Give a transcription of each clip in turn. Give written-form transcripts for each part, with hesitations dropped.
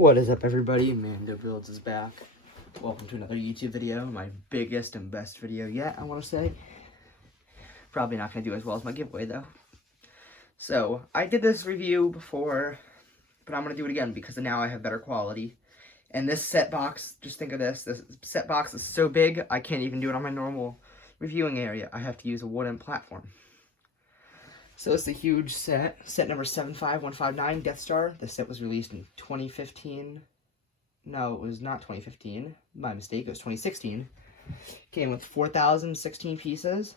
What is up, everybody? Mando Builds is back. Welcome to another YouTube video, my biggest and best video yet, I want to say. Probably not going to do as well as my giveaway, though. So, I did this review before, but I'm going to do it again because now I have better quality. And this set box, just think of this set box is so big, I can't even do it on my normal reviewing area. I have to use a wooden platform. So it's a huge set number 75159, Death Star. The set was released in 2015. No, it was not 2015. My mistake, it was 2016. Came with 4,016 pieces,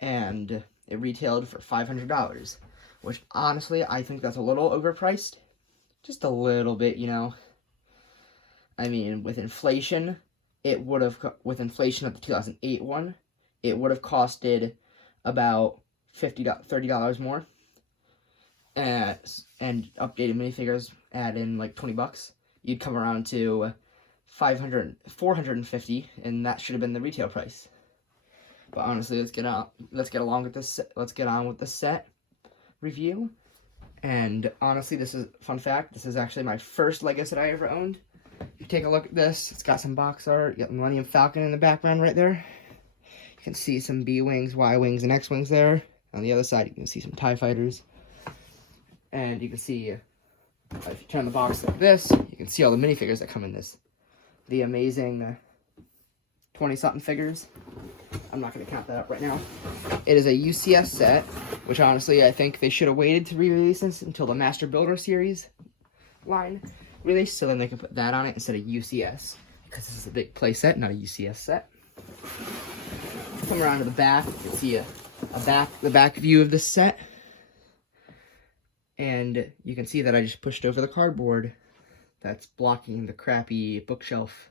and it retailed for $500, which honestly, I think that's a little overpriced. Just a little bit, you know. I mean, with inflation, with inflation of the 2008 one, it would have costed about $30 more, and updated minifigures add in like $20, you'd come around to $450, and that should have been the retail price. But honestly, let's get on with the set review. And honestly, this is fun fact, this is actually my first Lego set I ever owned. If you take a look at this, it's got some box art. You got the Millennium Falcon in the background right there. You can see some B-wings, Y-wings, and X-wings there. On the other side, you can see some TIE fighters. And you can see, if you turn the box like this, you can see all the minifigures that come in this. The amazing 20-something figures. I'm not going to count that up right now. It is a UCS set, which honestly, I think they should have waited to re-release this until the Master Builder series line released, so then they can put that on it instead of UCS. Because this is a big play set, not a UCS set. Come around to the back, you can see the back view of this set, and you can see that I just pushed over the cardboard that's blocking the crappy bookshelf.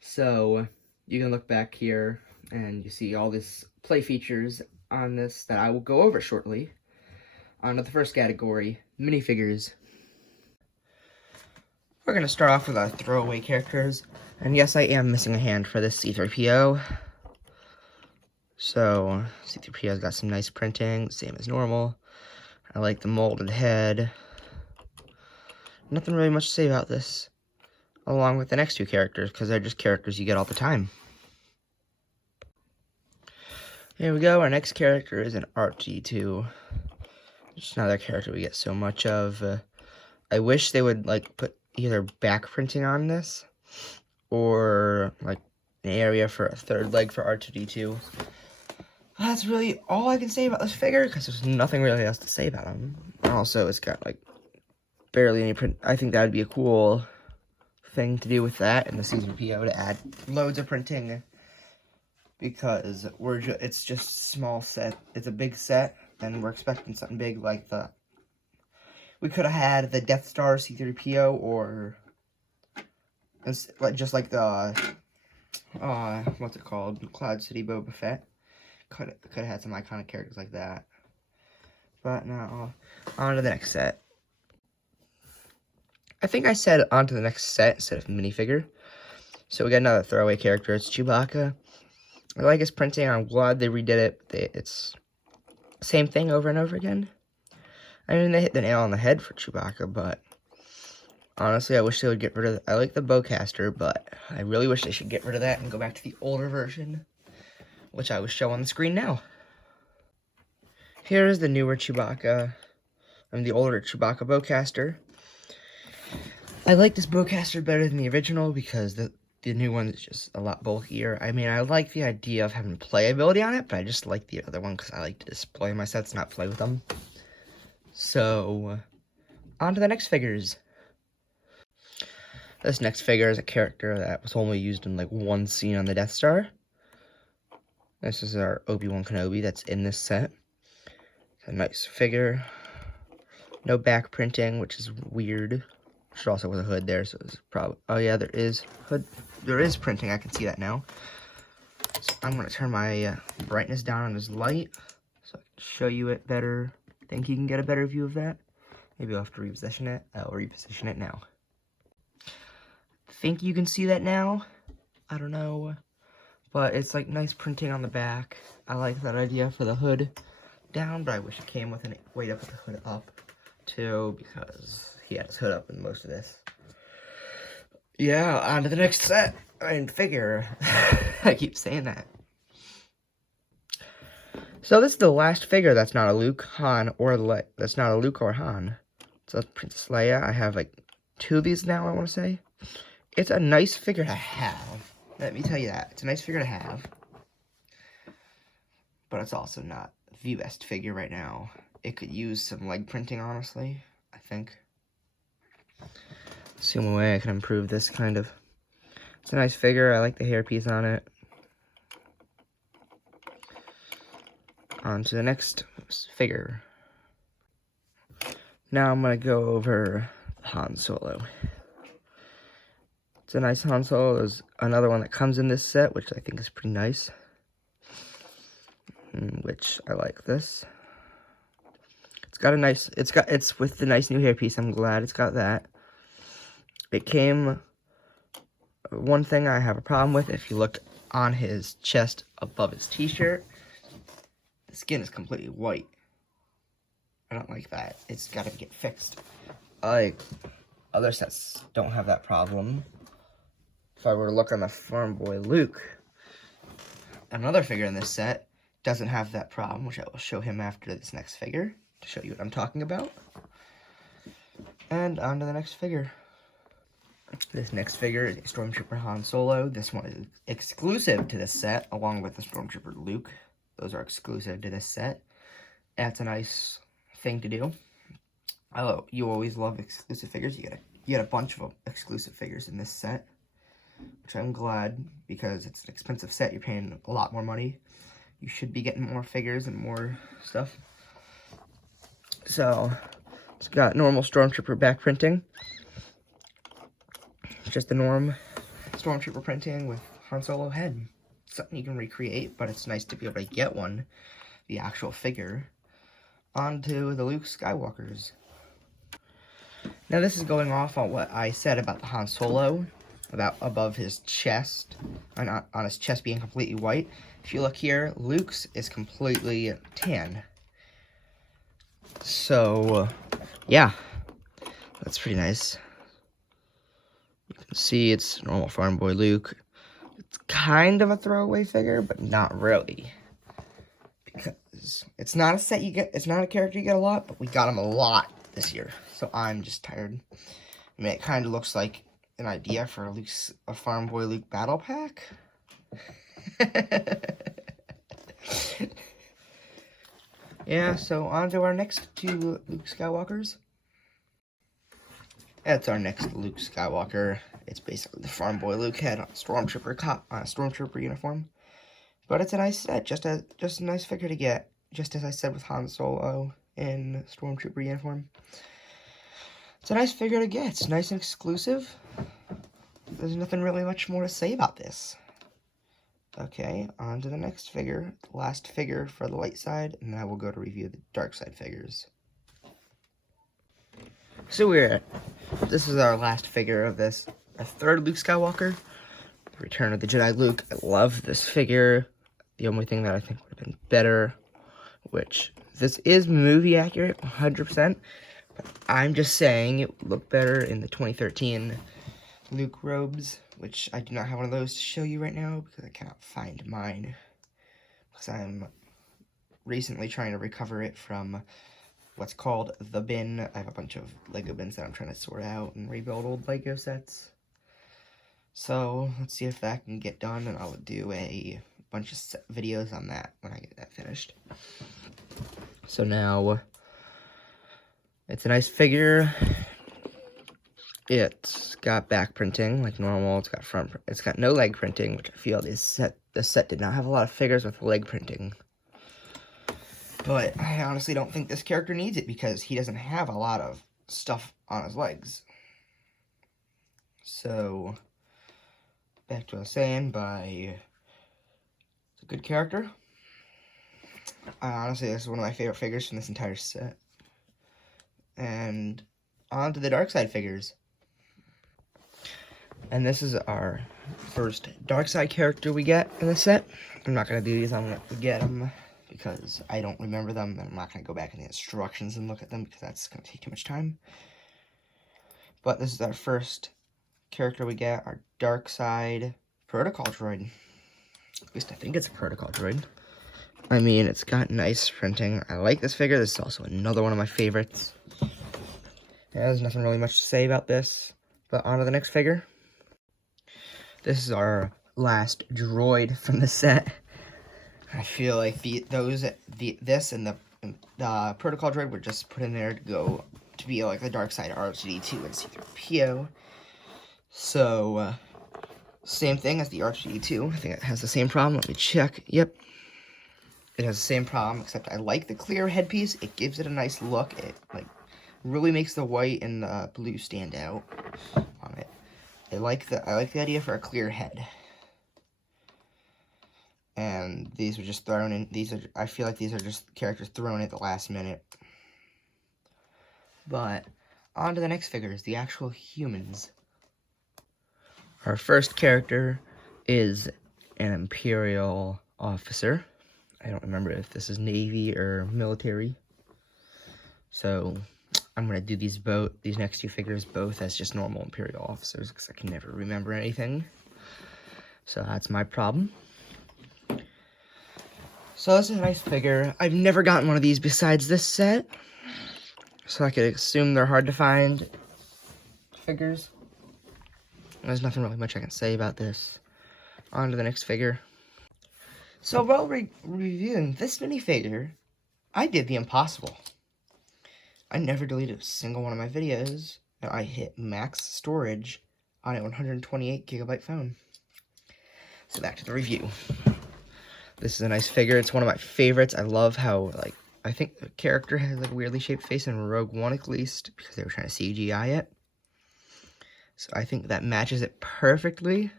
So you can look back here and you see all this play features on this that I will go over shortly. On to the first category, minifigures. We're going to start off with our throwaway characters, and yes, I am missing a hand for this C-3PO. So, C-3PO's got some nice printing, same as normal. I like the molded head. Nothing really much to say about this, along with the next two characters, because they're just characters you get all the time. Here we go, our next character is an R2-D2. Just another character we get so much of. I wish they would, like, put either back printing on this, or, like, an area for a third leg for R2-D2. That's really all I can say about this figure, because there's nothing really else to say about him. Also, it's got, like, barely any print. I think that would be a cool thing to do with that in the C-3PO, to add loads of printing, because it's just a small set. It's a big set, and we're expecting something big like we could have had the Death Star C-3PO, or just like the, what's it called? Cloud City Boba Fett. Could have had some iconic characters like that. But now, on to the next set. I think I said on to the next set instead of minifigure. So we got another throwaway character. It's Chewbacca. I like his printing. I'm glad they redid it. It's same thing over and over again. I mean, they hit the nail on the head for Chewbacca, but honestly, I wish they would get rid of I like the bowcaster, but I really wish they should get rid of that and go back to the older version, which I will show on the screen now. Here is the newer Chewbacca. The older Chewbacca bowcaster. I like this bowcaster better than the original because the new one is just a lot bulkier. I mean, I like the idea of having playability on it, but I just like the other one because I like to display my sets, not play with them. So, on to the next figures. This next figure is a character that was only used in like one scene on the Death Star. This is our Obi-Wan Kenobi that's in this set. It's a nice figure. No back printing, which is weird. There's also with a hood there, so it's probably... Oh yeah, there is hood. There is printing, I can see that now. So I'm going to turn my brightness down on this light so I can show you it better. Think you can get a better view of that? Maybe I'll have to reposition it. I'll reposition it now. Think you can see that now? I don't know. But it's like nice printing on the back. I like that idea for the hood down, but I wish it came with a way to put the hood up too, because he had his hood up in most of this. Yeah, on to the next set. And figure. I keep saying that. So this is the last figure that's not a Luke, Han, or that's not a Luke or Han. So Princess Leia. I have like 2 of these now, I want to say. It's a nice figure to have. Let me tell you that. It's a nice figure to have. But it's also not the best figure right now. It could use some leg printing, honestly, I think. It's the only way I can improve this, kind of. It's a nice figure. I like the hairpiece on it. On to the next figure. Now I'm going to go over Han Solo. It's a nice Han Solo. There's another one that comes in this set, which I think is pretty nice. Which I like this. It's got a nice, it's with the nice new hairpiece. I'm glad it's got that. It came, one thing I have a problem with, if you look on his chest above his t-shirt, the skin is completely white. I don't like that. It's got to get fixed. Like, other sets don't have that problem. If I were to look on the Farm Boy Luke, another figure in this set doesn't have that problem, which I will show him after this next figure to show you what I'm talking about. And on to the next figure. This next figure is Stormtrooper Han Solo. This one is exclusive to this set, along with the Stormtrooper Luke. Those are exclusive to this set. That's a nice thing to do. Oh, you always love exclusive figures. You get a bunch of exclusive figures in this set, which I'm glad, because it's an expensive set. You're paying a lot more money. You should be getting more figures and more stuff. So, it's got normal Stormtrooper back printing. It's just the norm Stormtrooper printing with Han Solo head. It's something you can recreate, but it's nice to be able to get one, the actual figure. On to the Luke Skywalkers. Now this is going off on what I said about the Han Solo, about above his chest, on his chest being completely white. If you look here, Luke's is completely tan. So, yeah, that's pretty nice. You can see it's normal Farm Boy Luke. It's kind of a throwaway figure, but not really. Because it's not a set you get, it's not a character you get a lot, but we got him a lot this year. So I'm just tired. I mean, it kind of looks like an idea for a Farm Boy Luke battle pack. Yeah, so on to our next 2 Luke Skywalkers. That's our next Luke Skywalker. It's basically the Farm Boy Luke head on a Stormtrooper uniform. But it's a nice set, just a nice figure to get. Just as I said with Han Solo in Stormtrooper uniform. It's a nice figure to get. It's nice and exclusive. There's nothing really much more to say about this. Okay, on to the next figure. The last figure for the light side, and then I will go to review the dark side figures. So this is our last figure of this. Our 3rd Luke Skywalker. Return of the Jedi Luke. I love this figure. The only thing that I think would have been better, which this is movie accurate, 100%. But I'm just saying it would look better in the 2013 Luke robes, which I do not have one of those to show you right now because I cannot find mine. Because I'm recently trying to recover it from what's called the bin. I have a bunch of Lego bins that I'm trying to sort out and rebuild old Lego sets. So let's see if that can get done, and I'll do a bunch of videos on that when I get that finished. So now, it's a nice figure. It's got back printing like normal. It's got no leg printing, which I feel this set did not have a lot of figures with leg printing. But I honestly don't think this character needs it because he doesn't have a lot of stuff on his legs. So, back to what I was saying, it's a good character. Honestly, this is one of my favorite figures from this entire set. And on to the dark side figures. And this is our first dark side character we get in this set. I'm not going to do these, I'm going to get them because I don't remember them. And I'm not going to go back in the instructions and look at them because that's going to take too much time. But this is our first character we get, our dark side protocol droid. At least I think it's a protocol droid. I mean, it's got nice printing. I like this figure. This is also another one of my favorites. Yeah, there's nothing really much to say about this. But on to the next figure. This is our last droid from the set. I feel like this and the protocol droid were just put in there to go to be like the dark side R2-D2 and C-3PO. So, same thing as the R2-D2. I think it has the same problem. Let me check. Yep. It has the same problem, except I like the clear headpiece. It gives it a nice look. It like really makes the white and the blue stand out on it. I like the idea for a clear head. And these were just thrown in. I feel like these are just characters thrown at the last minute. But on to the next figures, the actual humans. Our first character is an Imperial officer. I don't remember if this is Navy or military. So I'm going to do these next two figures both as just normal Imperial officers because I can never remember anything. So that's my problem. So this is a nice figure. I've never gotten one of these besides this set. So I could assume they're hard to find figures. There's nothing really much I can say about this. On to the next figure. So while reviewing this minifigure, I did the impossible. I never deleted a single one of my videos, and I hit max storage on a 128 gigabyte phone. So back to the review. This is a nice figure. It's one of my favorites. I love how, like, I think the character has like a weirdly shaped face in Rogue One at least, because they were trying to CGI it. So I think that matches it perfectly.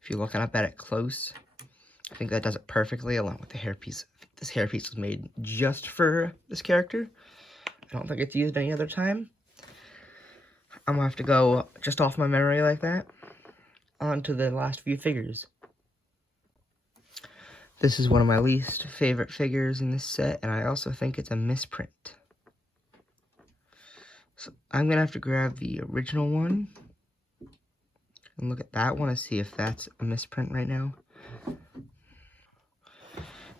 If you're looking up at it close, I think that does it perfectly, along with the hairpiece. This hairpiece was made just for this character. I don't think it's used any other time. I'm gonna have to go just off my memory like that. On to the last few figures. This is one of my least favorite figures in this set, and I also think it's a misprint. So I'm gonna have to grab the original one and look at that one and see if that's a misprint right now.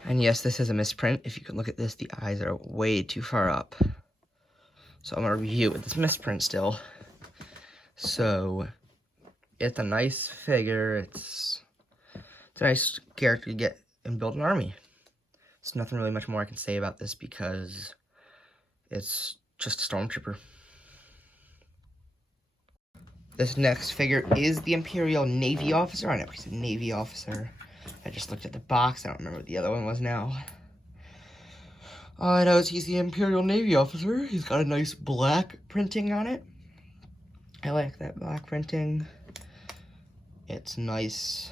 And yes, this is a misprint. If you can look at this, the eyes are way too far up. So I'm going to review it with this misprint still. So, it's a nice figure. It's a nice character to get and build an army. There's nothing really much more I can say about this because it's just a Stormtrooper. This next figure is the Imperial Navy officer. I never said Navy officer. I just looked at the box. I don't remember what the other one was now. All I know is he's the Imperial Navy officer. He's got a nice black printing on it. I like that black printing. It's nice.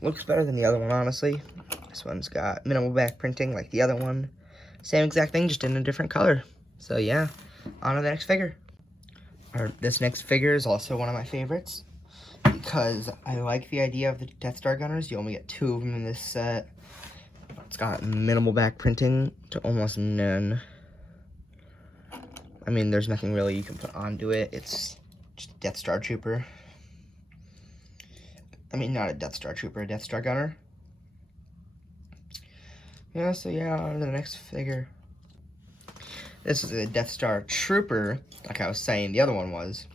Looks better than the other one, honestly. This one's got minimal back printing like the other one. Same exact thing, just in a different color. So yeah, on to the next figure. This next figure is also one of my favorites because I like the idea of the Death Star gunners. You only get 2 of them in this set. It's got minimal back printing to almost none. I mean, there's nothing really you can put onto it. It's just Death Star Trooper. I mean, not a Death Star Trooper, a Death Star gunner. Yeah, so yeah, on to the next figure. This is a Death Star Trooper, like I was saying the other one was.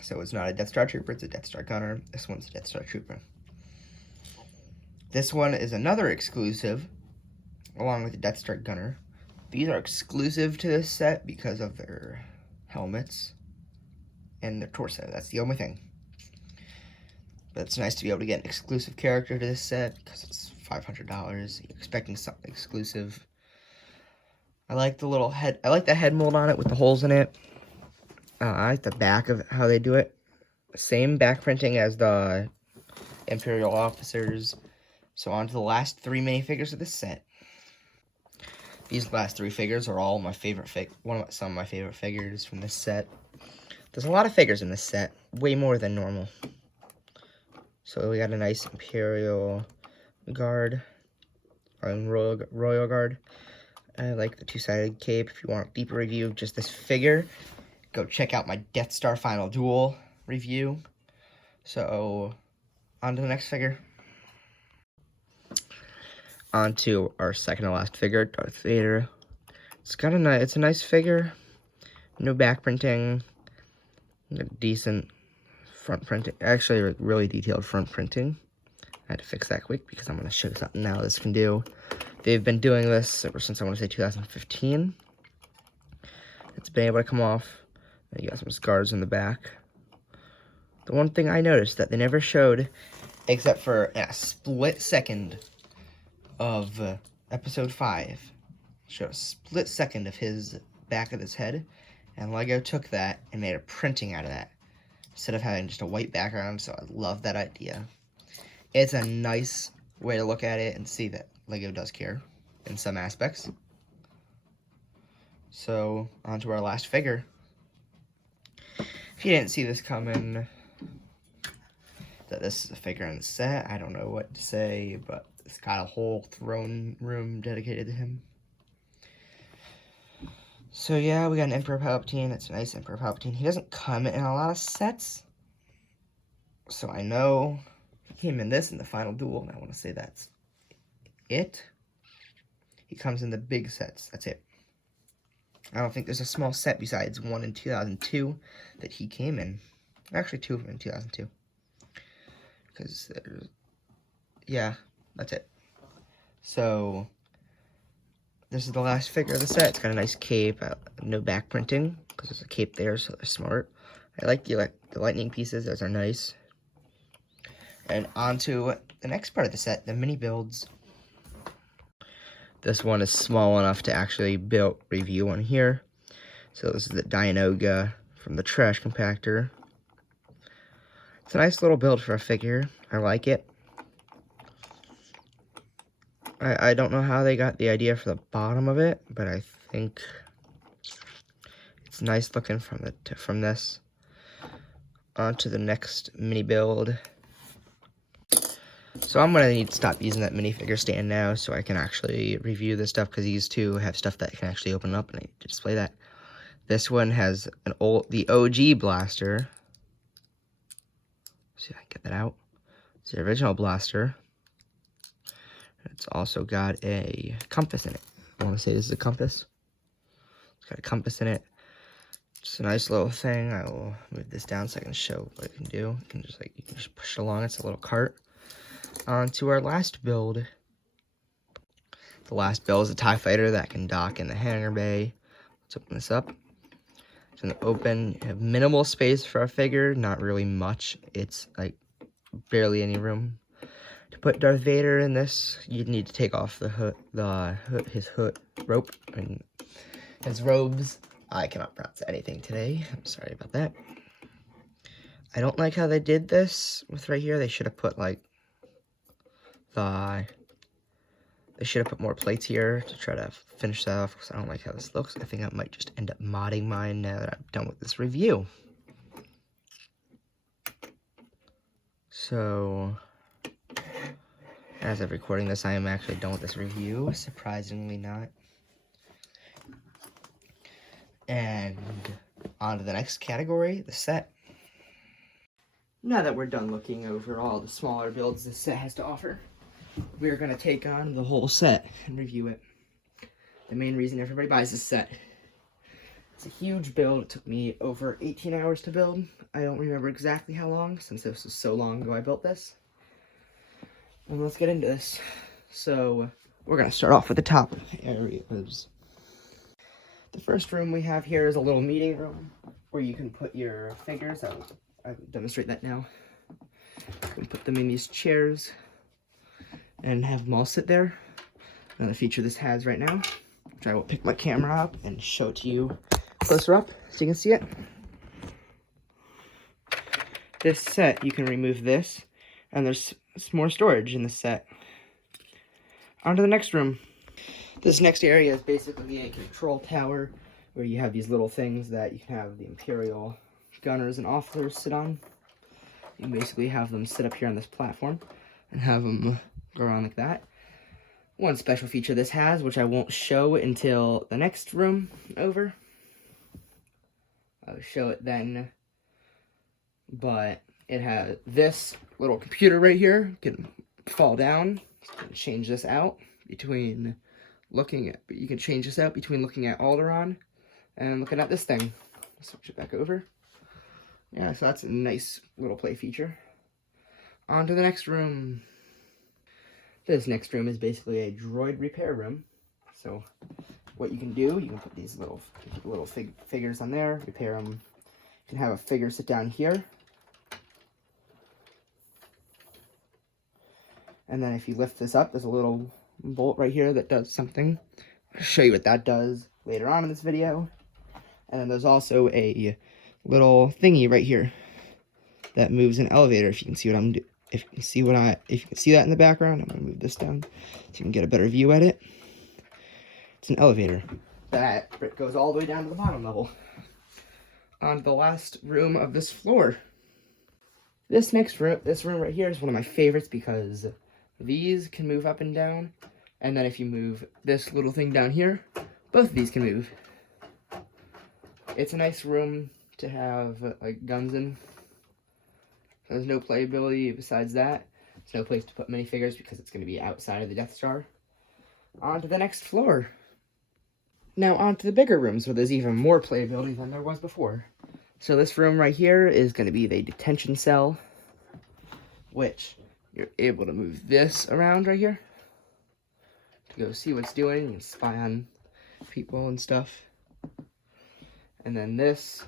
So it's not a Death Star Trooper, it's a Death Star gunner. This one's a Death Star Trooper. This one is another exclusive, along with the Death Star gunner. These are exclusive to this set because of their helmets and their torso. That's the only thing. But it's nice to be able to get an exclusive character to this set because it's $500. You're expecting something exclusive. I like the little head. I like the head mold on it with the holes in it. I like the back of how they do it. Same back printing as the Imperial officers. So on to the last 3 minifigures of this set. These last 3 figures are all my favorite some of my favorite figures from this set. There's a lot of figures in this set, way more than normal. So we got a nice Imperial Guard, Royal Guard. I like the 2-sided cape. If you want a deeper review of just this figure, go check out my Death Star Final Duel review. So, on to the next figure. On to our second to last figure, Darth Vader. It's a nice figure. No back printing. Decent front printing. Actually, really detailed front printing. I had to fix that quick because I'm going to show you something now this can do. They've been doing this ever since, I want to say, 2015. It's been able to come off. And you got some scars in the back. The one thing I noticed that they never showed, except for a split second of episode 5, showed a split second of his back of his head, and Lego took that and made a printing out of that instead of having just a white background. So I love that idea. It's a nice way to look at it and see that Lego does care in some aspects. So on to our last figure. If you didn't see this coming, that this is a figure in the set, I don't know what to say, but it's got a whole throne room dedicated to him. So yeah, we got an Emperor Palpatine. It's a nice Emperor Palpatine. He doesn't come in a lot of sets, so I know he came in this in the Final Duel, and I want to say that's it. He comes in the big sets. That's it. I don't think there's a small set besides one in 2002 that he came in. Actually, 2 in 2002. Because there's... yeah, that's it. So, this is the last figure of the set. It's got a nice cape, no back printing, because there's a cape there, so they're smart. I like the lightning pieces, those are nice. And on to the next part of the set, the mini builds. This one is small enough to actually review on here. So this is the Dianoga from the trash compactor. It's a nice little build for a figure. I like it. I don't know how they got the idea for the bottom of it, but I think it's nice looking from this. On to the next mini build. So I'm going to need to stop using that minifigure stand now so I can actually review this stuff, because these two have stuff that can actually open up and I need to display that. This one has the OG blaster. See if I can get that out. It's the original blaster. It's also got a compass in it. I want to say this is a compass. It's got a compass in it. Just a nice little thing. I will move this down so I can show what it can do. You can just push it along. It's a little cart. On to our last build. The last build is a TIE Fighter that can dock in the hangar bay. Let's open this up. It's going to open. You have minimal space for a figure, not really much. It's like barely any room. To put Darth Vader in this, you'd need to take off his rope and his robes. I cannot pronounce anything today. I'm sorry about that. I don't like how they did this with right here. They should have put like they should have put more plates here to try to finish that off, because I don't like how this looks. I think I might just end up modding mine now that I'm done with this review. So, as of recording this, I am actually done with this review. Surprisingly not. And on to the next category, the set. Now that we're done looking over all the smaller builds this set has to offer, we're going to take on the whole set and review it. The main reason everybody buys this set. It's a huge build. It took me over 18 hours to build. I don't remember exactly how long, since this was so long ago I built this. And let's get into this. So, we're going to start off with the top areas. The first room we have here is a little meeting room where you can put your figures. I'll demonstrate that now. You can put them in these chairs and have them all sit there. Another feature this has right now, which I will pick my camera up and show to you closer up so you can see it. This set, you can remove this, and there's more storage in this set. On to the next room. This next area is basically a control tower where you have these little things that you can have the Imperial gunners and officers sit on. You basically have them sit up here on this platform and have them go around like that. One special feature this has, which I won't show until the next room over. I'll show it then. But it has this little computer right here. Can fall down. Change this out between looking at. You can change this out between looking at Alderaan and looking at this thing. Switch it back over. Yeah, so that's a nice little play feature. On to the next room. This next room is basically a droid repair room. So what you can do, you can put these little figures on there, repair them. You can have a figure sit down here. And then if you lift this up, there's a little bolt right here that does something. I'll show you what that does later on in this video. And then there's also a little thingy right here that moves an elevator. If you can see what I'm doing, if you can see that in the background, I'm gonna move this down so you can get a better view at it. It's an elevator that goes all the way down to the bottom level. On to the last room of this floor. This room right here is one of my favorites because these can move up and down, and then if you move this little thing down here, both of these can move. It's a nice room to have like guns in. There's no playability besides that. There's no place to put minifigures because it's going to be outside of the Death Star. On to the next floor. Now on to the bigger rooms where there's even more playability than there was before. So this room right here is going to be the Detention Cell, which you're able to move this around right here to go see what's doing and spy on people and stuff. And then this,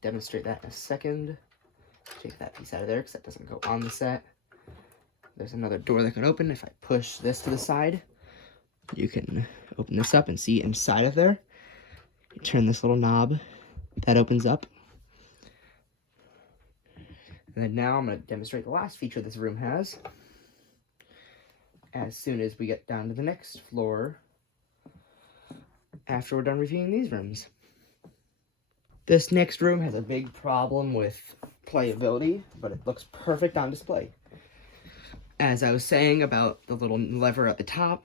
demonstrate that in a second. Take that piece out of there because that doesn't go on the set. There's another door that can open. If I push this to the side, you can open this up and see inside of there. You turn this little knob, that opens up. And then now I'm going to demonstrate the last feature this room has. As soon as we get down to the next floor, after we're done reviewing these rooms. This next room has a big problem with playability, but it looks perfect on display. As I was saying about the little lever at the top,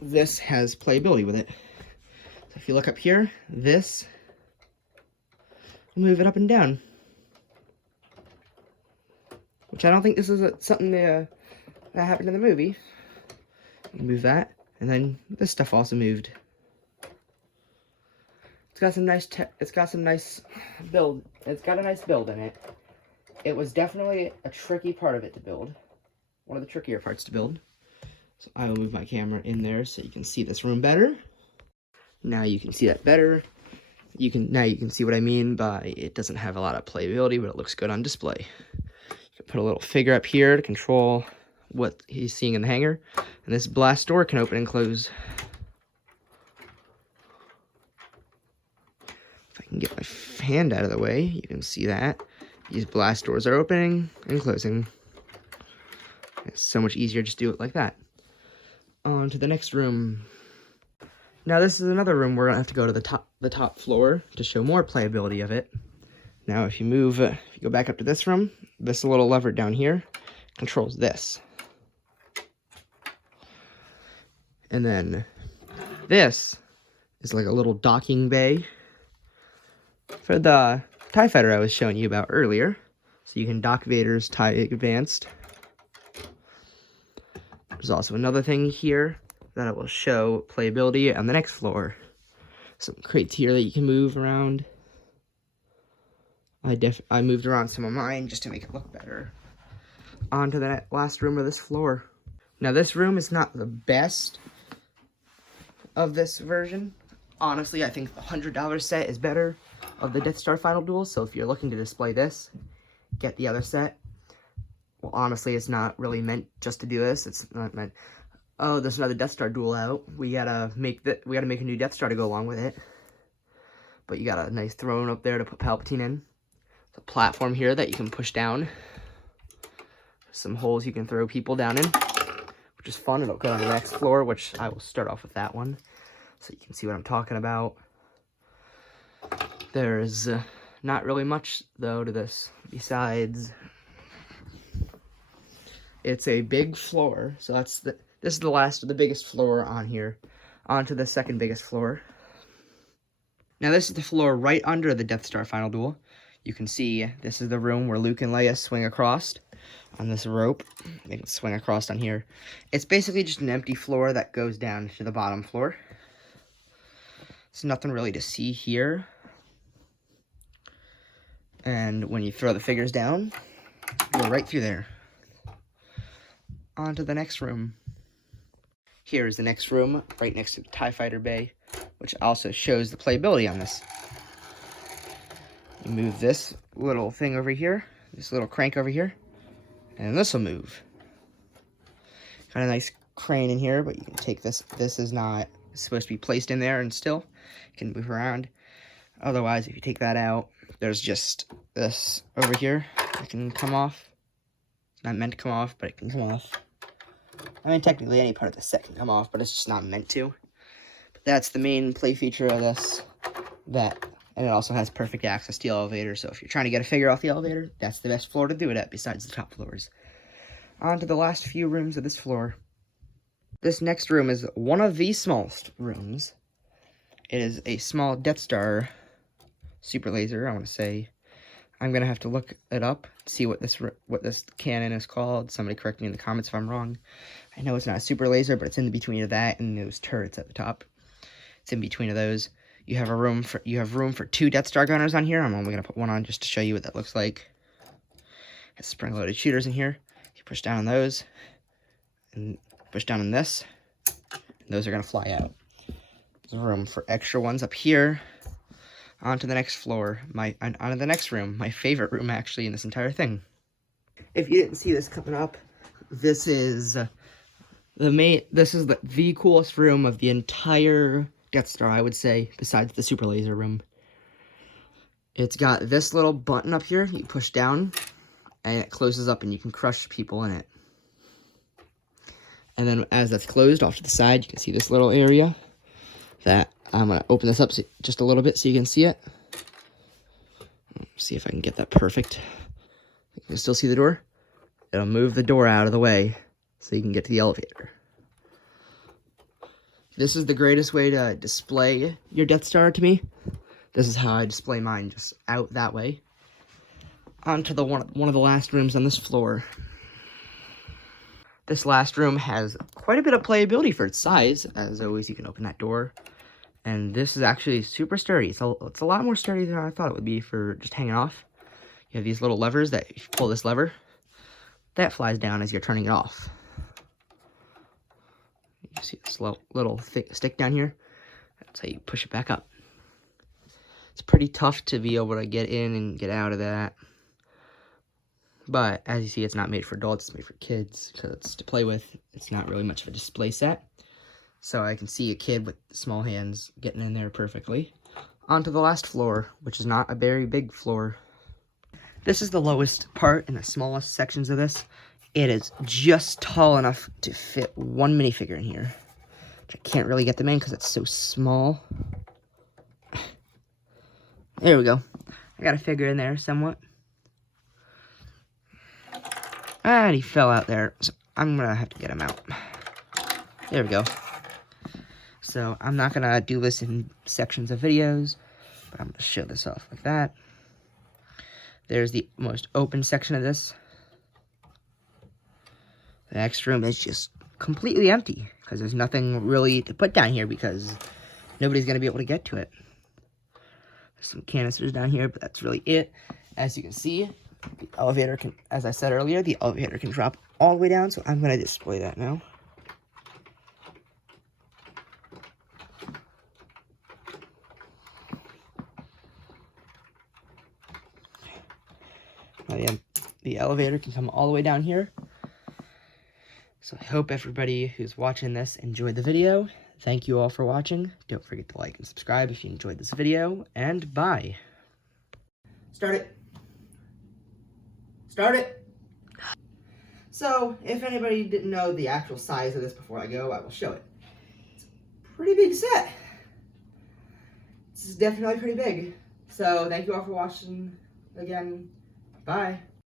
this has playability with it. So if you look up here, this will move it up and down. Which I don't think this is something that happened in the movie. You can move that, and then this stuff also moved. It's got some nice build. It's got a nice build in it. It was definitely a tricky part of it to build. One of the trickier parts to build. So I will move my camera in there so you can see this room better. Now you can see that better. Now you can see what I mean by it doesn't have a lot of playability, but it looks good on display. You can put a little figure up here to control what he's seeing in the hangar. And this blast door can open and close. If I can get my hand out of the way, you can see that. These blast doors are opening and closing. It's so much easier just to do it like that. On to the next room. Now this is another room we're gonna have to go to the top floor to show more playability of it. Now if you go back up to this room, this little lever down here controls this. And then this is like a little docking bay for the TIE Fighter I was showing you about earlier. So you can dock Vader's TIE Advanced. There's also another thing here that I will show playability on the next floor. Some crates here that you can move around. I moved around some of mine just to make it look better. On to the last room of this floor. Now this room is not the best of this version. Honestly, I think the $100 set is better of the Death Star Final Duel. So if you're looking to display this, get the other set. Well, honestly, it's not really meant just to do this. It's not meant, oh, there's another Death Star duel out. We gotta make a new Death Star to go along with it. But you got a nice throne up there to put Palpatine in. There's a platform here that you can push down. Some holes you can throw people down in, which is fun. It'll go on the next floor, which I will start off with that one, so you can see what I'm talking about. There's not really much, though, to this, besides it's a big floor, so this is the last of the biggest floor on here. On to the second biggest floor. Now this is the floor right under the Death Star Final Duel. You can see this is the room where Luke and Leia swing across on this rope. They can swing across on here. It's basically just an empty floor that goes down to the bottom floor. There's nothing really to see here. And when you throw the figures down, you go right through there. On to the next room. Here is the next room, right next to the TIE Fighter Bay, which also shows the playability on this. You move this little thing over here, this little crank over here, and this will move. Kind of nice crane in here, but you can take this. This is not supposed to be placed in there, and still it can move around. Otherwise, if you take that out, there's just this over here that can come off. It's not meant to come off, but it can come off. I mean, technically any part of the set can come off, but it's just not meant to. But that's the main play feature of this. And it also has perfect access to the elevator, so if you're trying to get a figure off the elevator, that's the best floor to do it at, besides the top floors. On to the last few rooms of this floor. This next room is one of the smallest rooms. It is a small Death Star super laser, I want to say. I'm going to have to look it up, see what this cannon is called. Somebody correct me in the comments if I'm wrong. I know it's not a super laser, but it's in between of that and those turrets at the top. It's in between of those. You have room for 2 Death Star gunners on here. I'm only going to put one on just to show you what that looks like. Has spring-loaded shooters in here. You push down on those, and push down on this, and those are going to fly out. There's room for extra ones up here. On to the next floor, on to the next room, my favorite room actually in this entire thing. If you didn't see this coming up, this is the coolest room of the entire Death Star, I would say, besides the super laser room. It's got this little button up here, you push down, and it closes up and you can crush people in it. And then as that's closed off to the side, you can see this little area that I'm going to open this up just a little bit so you can see it. See if I can get that perfect. You can still see the door. It'll move the door out of the way so you can get to the elevator. This is the greatest way to display your Death Star to me. This is how I display mine, just out that way. On to one of the last rooms on this floor. This last room has quite a bit of playability for its size. As always, you can open that door. And this is actually super sturdy. It's a lot more sturdy than I thought it would be for just hanging off. You have these little levers that if you pull this lever, that flies down as you're turning it off. You see this little thick stick down here? That's how you push it back up. It's pretty tough to be able to get in and get out of that. But as you see, it's not made for adults, it's made for kids because it's to play with. It's not really much of a display set. So I can see a kid with small hands getting in there perfectly. On to the last floor, which is not a very big floor. This is the lowest part and the smallest sections of this. It is just tall enough to fit one minifigure in here. Which I can't really get them in because it's so small. There we go. I got a figure in there somewhat. And he fell out there, so I'm going to have to get him out. There we go. So I'm not going to do this in sections of videos, but I'm going to show this off like that. There's the most open section of this. The next room is just completely empty because there's nothing really to put down here because nobody's going to be able to get to it. There's some canisters down here, but that's really it. As you can see, the elevator can, as I said earlier, the elevator can drop all the way down, so I'm going to display that now. The elevator can come all the way down here. So I hope everybody who's watching this enjoyed the video. Thank you all for watching. Don't forget to like and subscribe if you enjoyed this video, and bye. Start it. Start it. So, if anybody didn't know the actual size of this before I go, I will show it. It's a pretty big set. This is definitely pretty big. So, thank you all for watching again. Bye.